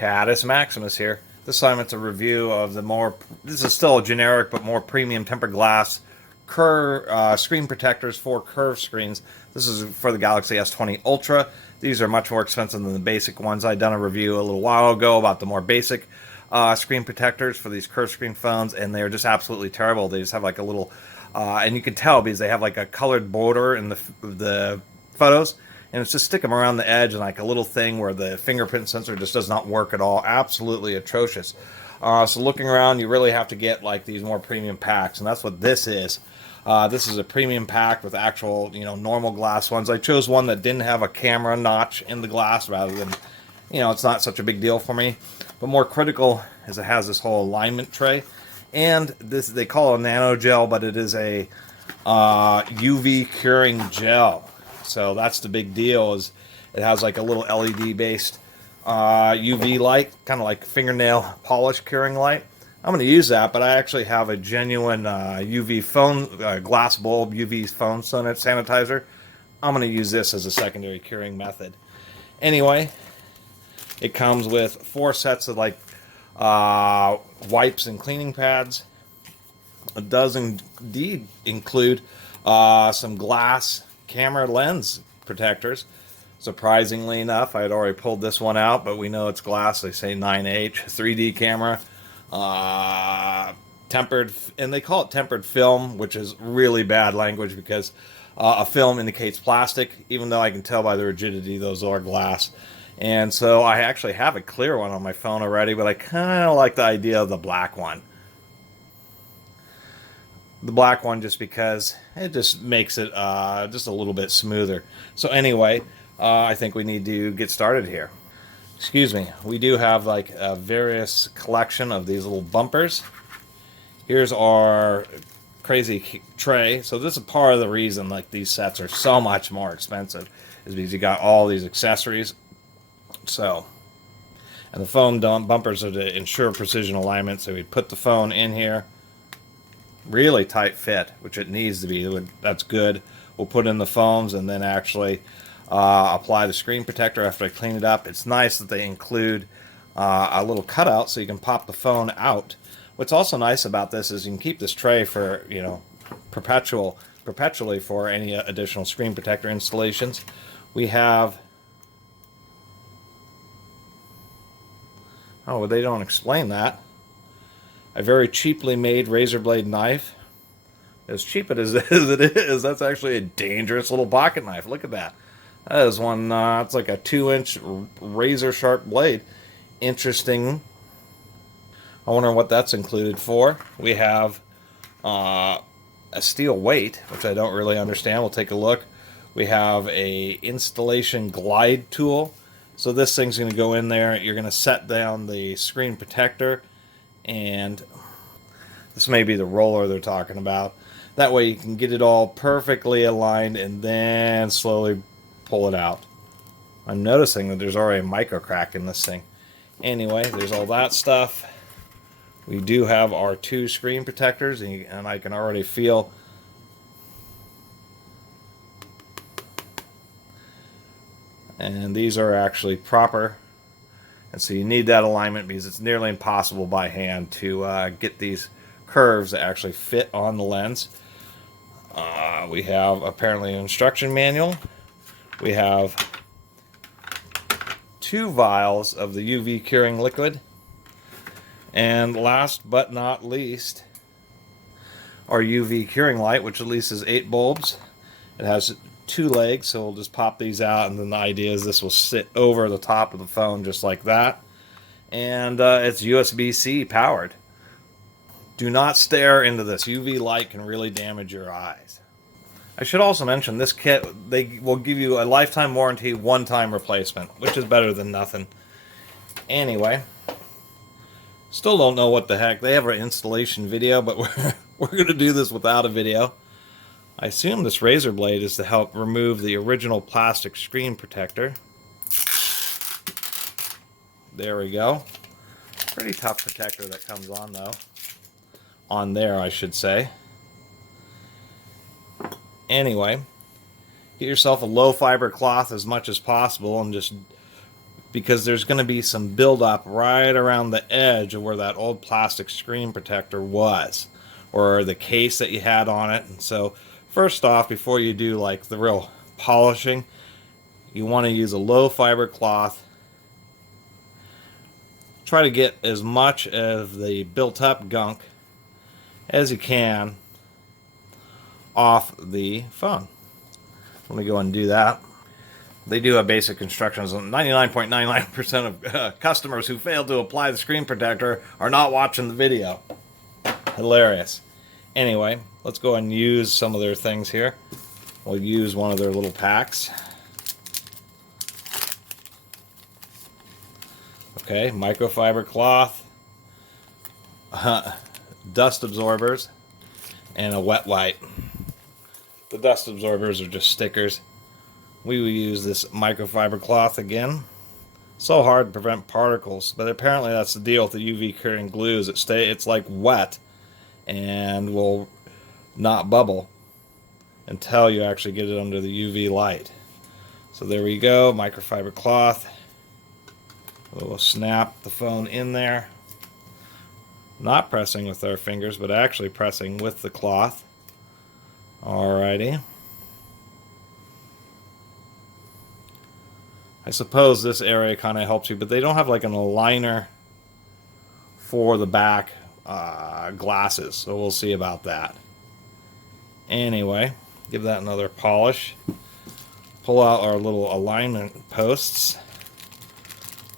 Catus Maximus here. This time it's a review of this is still a generic but more premium tempered glass screen protectors for curved screens. This is for the Galaxy S20 Ultra. These are much more expensive than the basic ones. I'd done a review a little while ago about the more basic screen protectors for these curved screen phones, and they're just absolutely terrible. They just have like a little, and you can tell because they have like a colored border in the photos, and it's just stick them around the edge and like a little thing where the fingerprint sensor just does not work at all. Absolutely atrocious. So looking around, you really have to get like these more premium packs, and that's what this is. This is a premium pack with actual, normal glass ones. I chose one that didn't have a camera notch in the glass rather than, it's not such a big deal for me. But more critical is it has this whole alignment tray. And this, they call it a nano gel, but it is a UV curing gel. So that's the big deal, is it has like a little LED based UV light, kind of like fingernail polish curing light. I'm going to use that, but I actually have a genuine UV phone, glass bulb UV phone sanitizer. I'm going to use this as a secondary curing method. Anyway, it comes with 4 sets of like wipes and cleaning pads. It does indeed include some glass camera lens protectors. Surprisingly enough, I had already pulled this one out, but we know it's glass. They say 9H, 3D camera. Tempered, and they call it tempered film, which is really bad language because a film indicates plastic, even though I can tell by the rigidity those are glass. And so I actually have a clear one on my phone already, but I kind of like the idea of the black one. The black one just because it just makes it just a little bit smoother. So anyway, I think we need to get started here. Excuse me, we do have like a various collection of these little bumpers. Here's our crazy tray. So this is part of the reason like these sets are so much more expensive, is because you got all these accessories. So, and the phone bumpers are to ensure precision alignment. So we put the phone in here, really tight fit, which it needs to be. That's good. We'll put in the phones and then actually apply the screen protector after I clean it up. It's nice that they include a little cutout so you can pop the phone out. What's also nice about this is you can keep this tray for, perpetually for any additional screen protector installations. We have, oh, they don't explain that. A very cheaply made razor blade knife. As cheap as it is, that's actually a dangerous little pocket knife. Look at that. That is one, it's like a 2-inch razor sharp blade. Interesting. I wonder what that's included for. We have a steel weight, which I don't really understand. We'll take a look. We have a installation glide tool. So this thing's going to go in there. You're going to set down the screen protector, and this may be the roller they're talking about. That way you can get it all perfectly aligned and then slowly pull it out. I'm noticing that there's already a micro crack in this thing. Anyway, there's all that stuff. We do have our 2 screen protectors, and I can already feel and these are actually proper, and so you need that alignment because it's nearly impossible by hand to get these curves that actually fit on the lens. We have apparently an instruction manual. We have 2 vials of the UV curing liquid. And last but not least, our UV curing light, which releases 8 bulbs. It has 2 legs, so we'll just pop these out, and then the idea is this will sit over the top of the phone just like that. And it's USB-C powered. Do not stare into this. UV light can really damage your eyes. I should also mention this kit, they will give you a lifetime warranty, 1-time replacement, which is better than nothing. Anyway, still don't know what the heck. They have an installation video, but we're going to do this without a video. I assume this razor blade is to help remove the original plastic screen protector. There we go. Pretty tough protector that comes on though. On there, I should say. Anyway, get yourself a low fiber cloth as much as possible and just because there's going to be some buildup right around the edge of where that old plastic screen protector was, or the case that you had on it. And so first off, before you do like the real polishing, you want to use a low fiber cloth. Try to get as much of the built up gunk as you can off the phone. Let me go and do that. They do have basic instructions. 99.99% of customers who fail to apply the screen protector are not watching the video. Hilarious. Anyway, let's go and use some of their things here. We'll use one of their little packs. Okay, microfiber cloth, dust absorbers, and a wet wipe. The dust absorbers are just stickers. We will use this microfiber cloth again. So hard to prevent particles, but apparently that's the deal with the UV curing glue, is it's like wet and will not bubble until you actually get it under the UV light. So there we go, microfiber cloth. We'll snap the phone in there. Not pressing with our fingers, but actually pressing with the cloth. Alrighty. I suppose this area kind of helps you, but they don't have like an aligner for the back glasses, so we'll see about that. Anyway, give that another polish. Pull out our little alignment posts.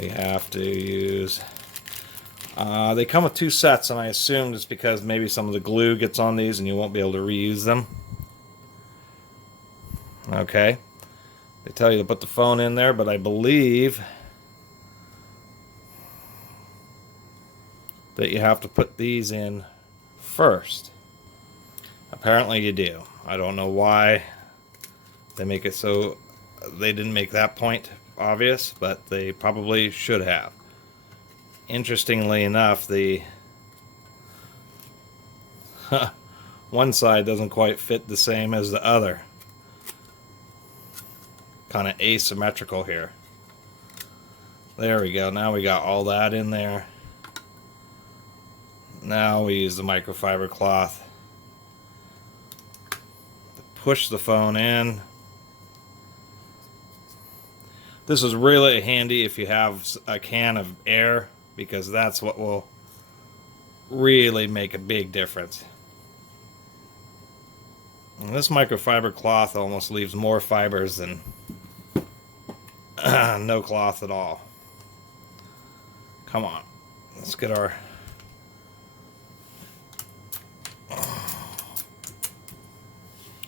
We have to use... they come with 2 sets, and I assume it's because maybe some of the glue gets on these and you won't be able to reuse them. Okay. They tell you to put the phone in there, but I believe that you have to put these in first. Apparently you do. I don't know why they make it so they didn't make that point obvious, but they probably should have. Interestingly enough, the one side doesn't quite fit the same as the other. Kind of asymmetrical here. There we go. Now we got all that in there. Now we use the microfiber cloth to push the phone in. This is really handy if you have a can of air, because that's what will really make a big difference. And this microfiber cloth almost leaves more fibers than no cloth at all. Come on, let's get our...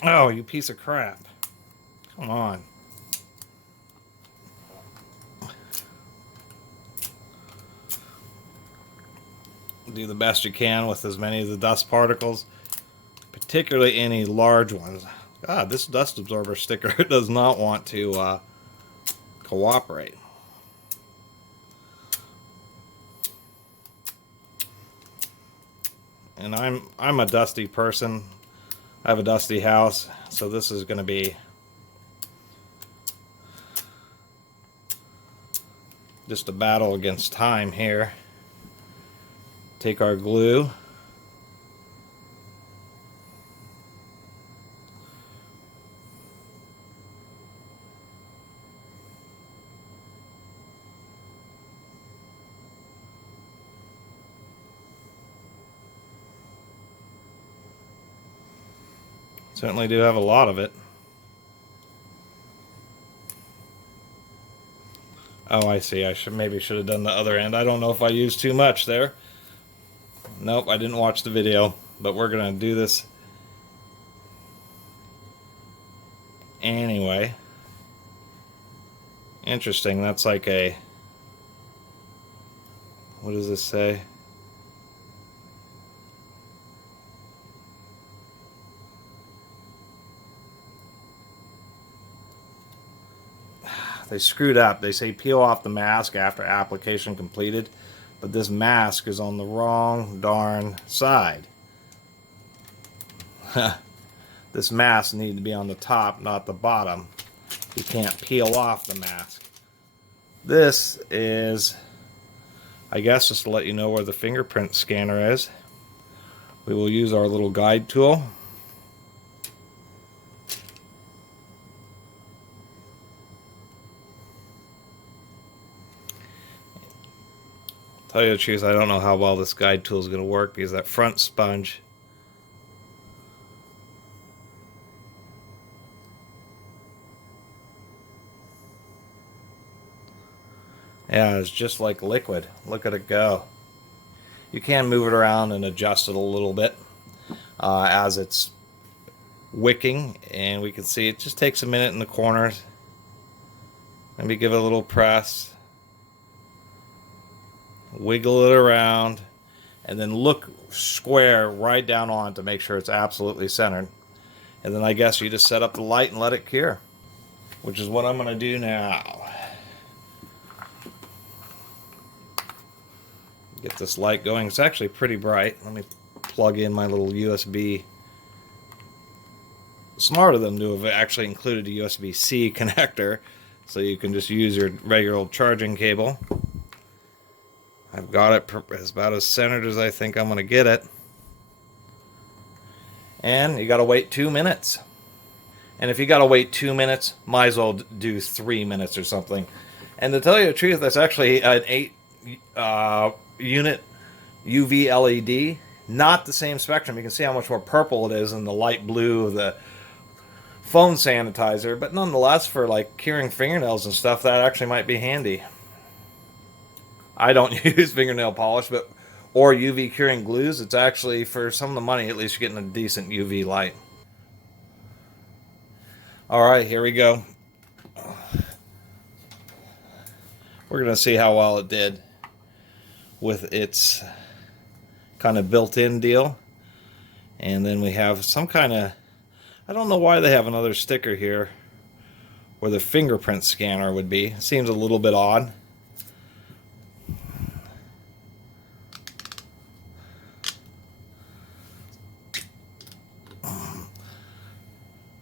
Oh, you piece of crap. Come on. Do the best you can with as many of the dust particles, particularly any large ones. God, this dust absorber sticker does not want to cooperate. And I'm a dusty person. I have a dusty house, so this is going to be just a battle against time here. Take our glue. Certainly do have a lot of it. Oh, I see. I maybe should have done the other end. I don't know if I used too much there. Nope, I didn't watch the video, but we're going to do this anyway. Interesting. That's like a... What does this say? They screwed up. They say peel off the mask after application completed, but this mask is on the wrong darn side. This mask needs to be on the top, not the bottom. You can't peel off the mask. This is, I guess, just to let you know where the fingerprint scanner is. We will use our little guide tool. Tell you the truth, I don't know how well this guide tool is going to work because that front sponge, yeah, it's just like liquid. Look at it go. You can move it around and adjust it a little bit as it's wicking, and we can see it just takes a minute in the corners. Maybe give it a little press, wiggle it around, and then look square right down on it to make sure it's absolutely centered. And then I guess you just set up the light and let it cure, which is what I'm going to do now. Get this light going. It's actually pretty bright. Let me plug in my little USB. Smart of them to have actually included a USB-C connector, so you can just use your regular old charging cable. I've got it about as centered as I think I'm going to get it. And you got to wait 2 minutes. And if you got to wait 2 minutes, might as well do 3 minutes or something. And to tell you the truth, that's actually an 8 unit UV LED. Not the same spectrum. You can see how much more purple it is in the light blue of the phone sanitizer. But nonetheless, for like curing fingernails and stuff, that actually might be handy. I don't use fingernail polish, or UV curing glues. It's actually, for some of the money, at least you're getting a decent UV light. Alright, here we go. We're going to see how well it did with its kind of built-in deal. And then we have some kind of, I don't know why they have another sticker here where the fingerprint scanner would be. It seems a little bit odd.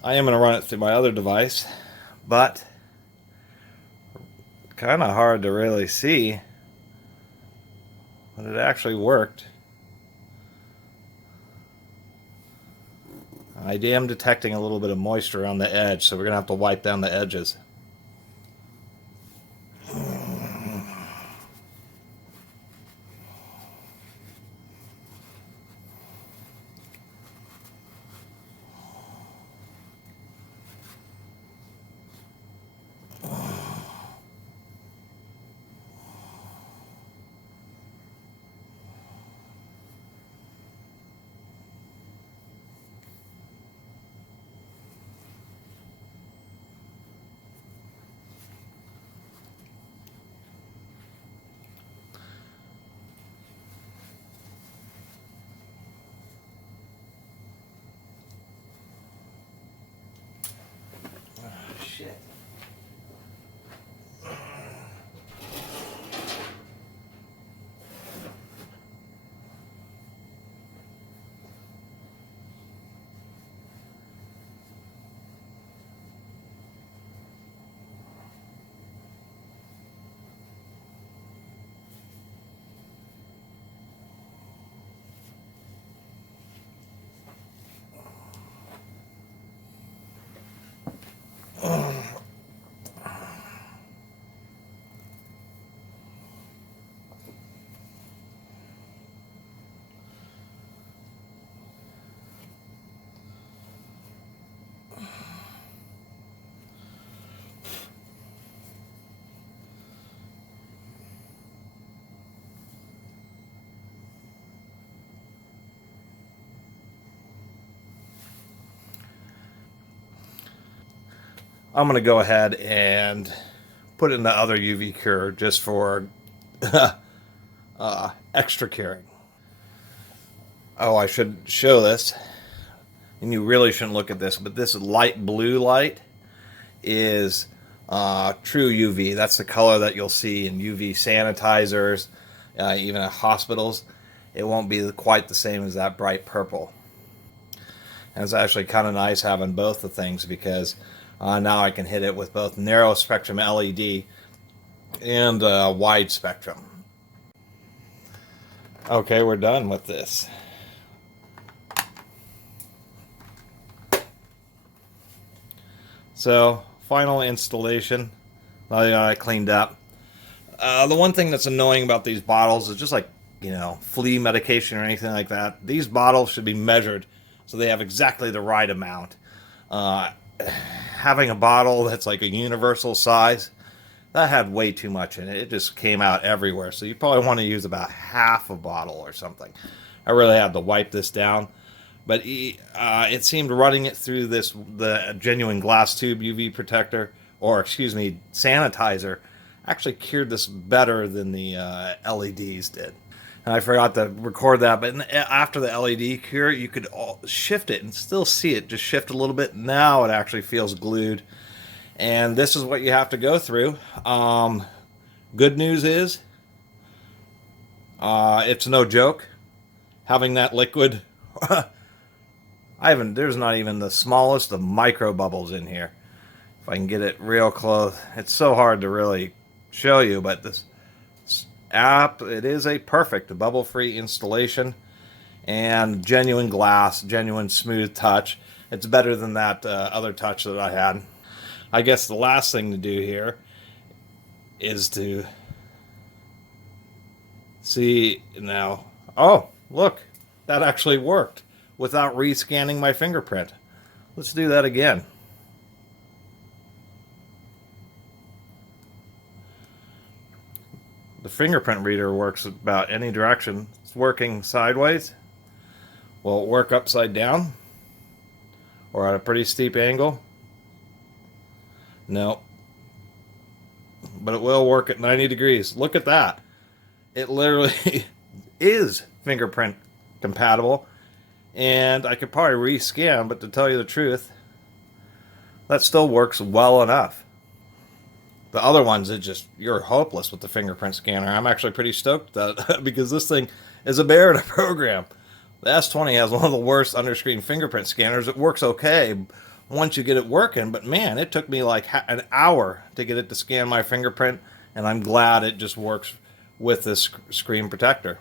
I am going to run it through my other device, but kind of hard to really see, but it actually worked. I am detecting a little bit of moisture on the edge, so we're going to have to wipe down the edges. Shit. I'm going to go ahead and put in the other UV cure just for extra curing. Oh, I should show this, and you really shouldn't look at this, but this light blue light is true UV. That's the color that you'll see in UV sanitizers, even at hospitals. It won't be quite the same as that bright purple. And it's actually kind of nice having both the things, because now I can hit it with both narrow spectrum LED and wide spectrum. Okay, we're done with this. So, final installation. Now I got it cleaned up. The one thing that's annoying about these bottles is just like, you know, flea medication or anything like that. These bottles should be measured so they have exactly the right amount. Having a bottle that's like a universal size, that had way too much in it. It just came out everywhere. So you probably want to use about half a bottle or something. I really had to wipe this down. But it seemed running it through the genuine glass tube UV protector, or excuse me, sanitizer, actually cured this better than the LEDs did. And I forgot to record that, but after the LED cure, you could shift it and still see it just shift a little bit. Now it actually feels glued. And this is what you have to go through. Good news is, it's no joke. Having that liquid, there's not even the smallest of micro bubbles in here. If I can get it real close. It's so hard to really show you, but this app, it is a perfect bubble-free installation and genuine glass, genuine smooth touch. It's better than that other touch that I had. I guess the last thing to do here is to see now. Oh, look, that actually worked without rescanning my fingerprint. Let's do that again. The fingerprint reader works about any direction. It's working sideways. Will it work upside down? Or at a pretty steep angle? No. But it will work at 90 degrees. Look at that. It literally is fingerprint compatible. And I could probably rescan, but to tell you the truth, that still works well enough. The other ones, you're hopeless with the fingerprint scanner. I'm actually pretty stoked that because this thing is a bear to program. The S20 has one of the worst underscreen fingerprint scanners. It works okay once you get it working, but man, it took me like an hour to get it to scan my fingerprint, and I'm glad it just works with this screen protector.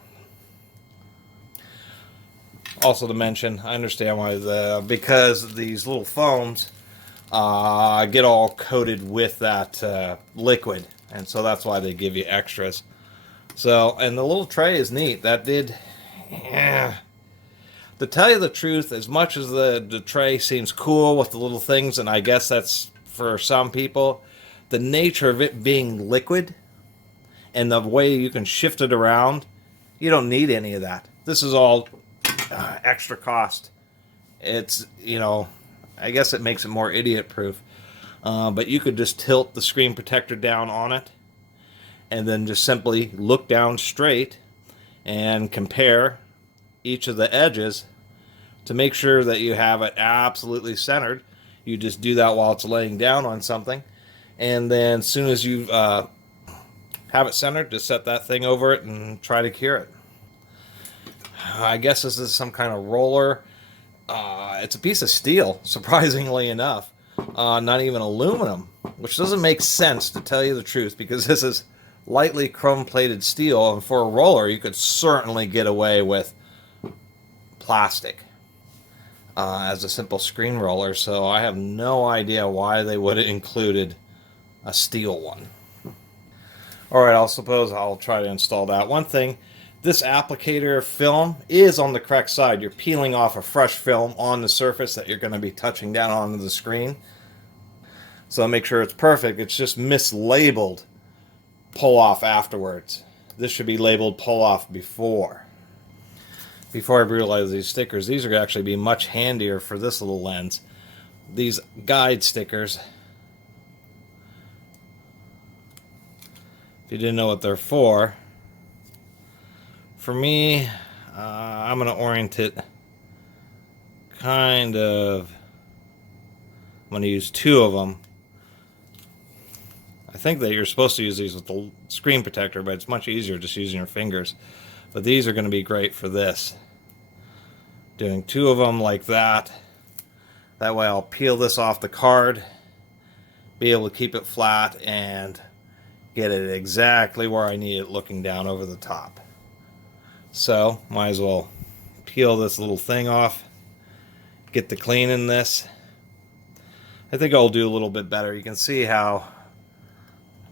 Also to mention, I understand why because these little foams get all coated with that liquid, and so that's why they give you extras. So, and the little tray is neat. That did, to tell you the truth, as much as the tray seems cool with the little things, and I guess that's for some people, the nature of it being liquid and the way you can shift it around, you don't need any of that. This is all extra cost. It's, you know, I guess it makes it more idiot proof. But you could just tilt the screen protector down on it and then just simply look down straight and compare each of the edges to make sure that you have it absolutely centered. You just do that while it's laying down on something, and then as soon as you have it centered, just set that thing over it and try to cure it. I guess this is some kind of roller. It's a piece of steel, surprisingly enough, not even aluminum, which doesn't make sense, to tell you the truth, because this is lightly chrome-plated steel, and for a roller you could certainly get away with plastic as a simple screen roller, so I have no idea why they would have included a steel one. Alright, I'll suppose I'll try to install that. One thing, this applicator film is on the correct side. You're peeling off a fresh film on the surface that you're going to be touching down onto the screen. So make sure it's perfect. It's just mislabeled pull off afterwards. This should be labeled pull off before. Before I realized these stickers, these are actually be much handier for this little lens. These guide stickers, if you didn't know what they're for me, I'm going to orient it kind of, I'm going to use two of them. I think that you're supposed to use these with the screen protector, but it's much easier just using your fingers. But these are going to be great for this. Doing two of them like that. That way I'll peel this off the card, be able to keep it flat, and get it exactly where I need it looking down over the top. So, might as well peel this little thing off, get the clean in this. I think I'll do a little bit better. You can see how,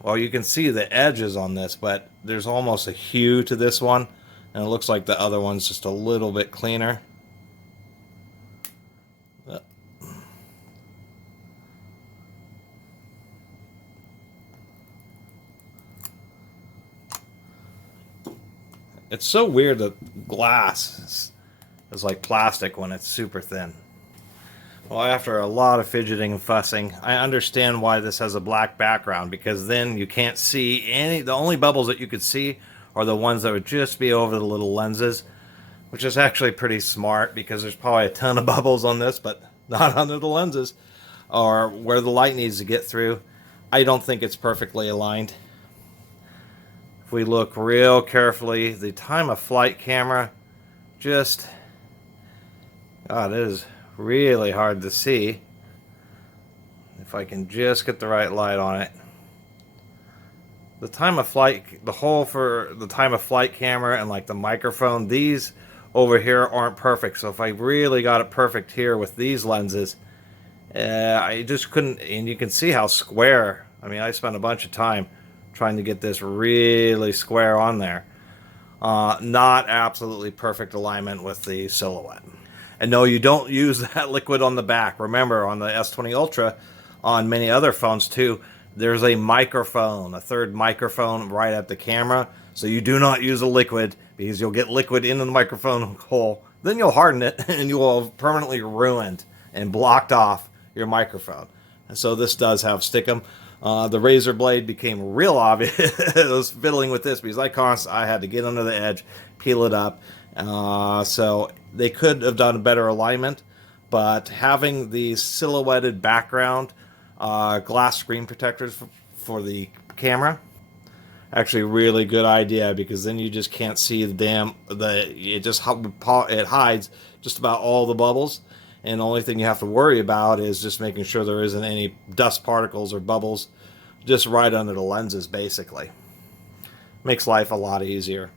well, you can see the edges on this, but there's almost a hue to this one, and it looks like the other one's just a little bit cleaner. It's so weird that glass is like plastic when it's super thin. Well, after a lot of fidgeting and fussing, I understand why this has a black background, because then you can't see any, the only bubbles that you could see are the ones that would just be over the little lenses, which is actually pretty smart because there's probably a ton of bubbles on this, but not under the lenses or where the light needs to get through. I don't think it's perfectly aligned. If we look real carefully, the time of flight camera just, God, it is really hard to see. If I can just get the right light on it. The time of flight, the hole for the time of flight camera and like the microphone, these over here aren't perfect. So if I really got it perfect here with these lenses, I just couldn't, and you can see how square, I mean, I spent a bunch of time trying to get this really square on there. Not absolutely perfect alignment with the silhouette. And no, you don't use that liquid on the back. Remember, on the S20 Ultra, on many other phones too, there's a microphone, a third microphone right at the camera. So you do not use a liquid, because you'll get liquid into the microphone hole. Then you'll harden it, and you will have permanently ruined and blocked off your microphone. And so this does have stickum. The razor blade became real obvious. I was fiddling with this because I had to get under the edge, peel it up. So they could have done a better alignment, but having the silhouetted background glass screen protectors for the camera, actually a really good idea, because then you just can't see it hides just about all the bubbles. And the only thing you have to worry about is just making sure there isn't any dust particles or bubbles just right under the lenses, basically. Makes life a lot easier.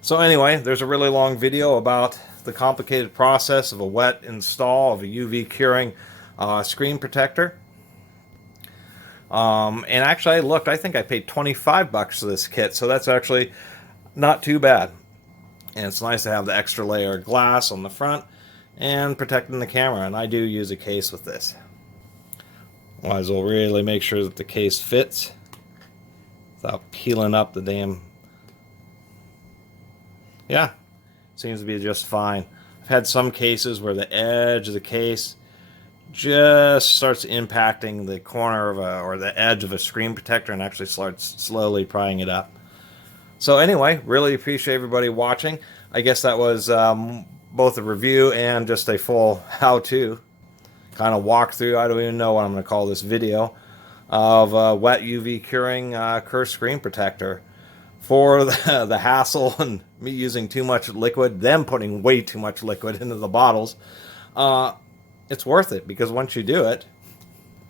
So anyway, there's a really long video about the complicated process of a wet install of a UV curing screen protector. And actually, I looked, I think I paid $25 for this kit, so that's actually not too bad. And it's nice to have the extra layer of glass on the front and protecting the camera, and I do use a case with this. Might as well really make sure that the case fits without peeling up the damn... Yeah, seems to be just fine. I've had some cases where the edge of the case just starts impacting the corner of or the edge of a screen protector and actually starts slowly prying it up. So anyway, really appreciate everybody watching. I guess that was both a review and just a full how-to kind of walkthrough. I don't even know what I'm going to call this video of wet UV curing curved screen protector for the hassle and me using too much liquid, them putting way too much liquid into the bottles. It's worth it, because once you do it,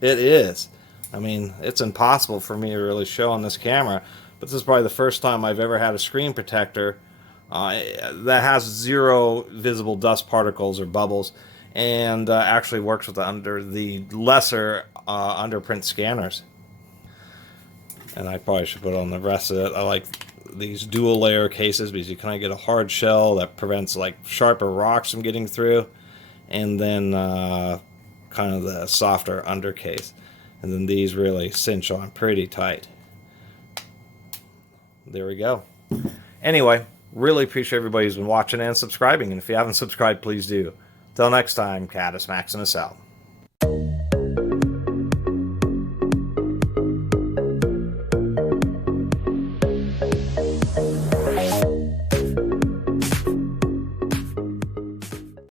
it is. I mean, it's impossible for me to really show on this camera, but this is probably the first time I've ever had a screen protector that has zero visible dust particles or bubbles, and actually works with the lesser underprint scanners. And I probably should put on the rest of it. I like these dual layer cases because you kind of get a hard shell that prevents like sharper rocks from getting through, and then kind of the softer undercase, and then these really cinch on pretty tight. There we go. Anyway, really appreciate everybody who's been watching and subscribing, and if you haven't subscribed, please do. Till next time, Catus, Maximus out.